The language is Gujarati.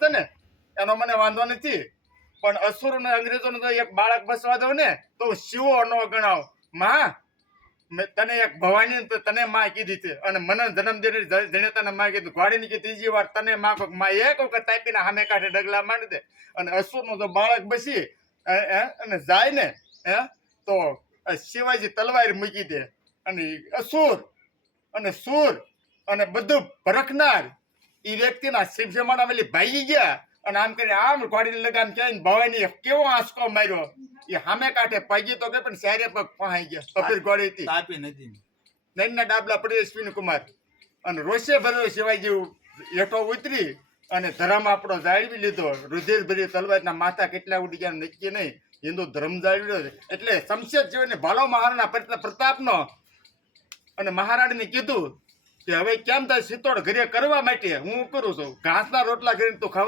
છે ને એનો મને વાંધો નથી, પણ અસુર ને અંગ્રેજોને તો એક બાળક બસવા દઉં ને તો શિવો ન ગણાવ. માં મેં તને એક ભવાની તને માં કીધી છે અને મને જન્મ જેને તને માં કીધું, ઘોડીની કે ત્રીજી વાર તને માં કહું. માં એક વખત તાપીને સામે કાંઠે ડગલા માંડી દે અને અસુરનો તો બાળક બસી અને જાય ને તો શિવાજી તલવાર મૂકી દે અને અસુર અને સુર અને બધું ભરખનાર એ વ્યક્તિના શિવ જમાના વેલી ભાગી ગયા અને આમ કરીને આમ ઘોડીને લગામ ક્યાંય ભવાની કેવો આંસકો માર્યો. એ સામે કાંઠે પાગી તો કે પણ ચારે પગ પહાઈ ગયા. કપિલ ઘોડી હતી તાપી નદી નૈનના ડાબલા પડી અશ્વિની કુમાર અને રોષે ભર્યો શિવાજી હેઠો ઉતરી અને ધર્મ આપણો જાળવી લીધો. રુધિર ભરી તલવારના માથા કેટલા ઉડી ગયા નક્કી નહીં. હિન્દુ ધર્મ જાળવ્યો એટલે શમશેર જેવાને ભાલો મહારાણા પ્રતાપનો અને મહારાણીને કીધું કે હવે કેમ થાય સિત્તોડ ઘરે કરવા માટે હું કરું છું. ઘાસના રોટલા કરીને તું ખાવ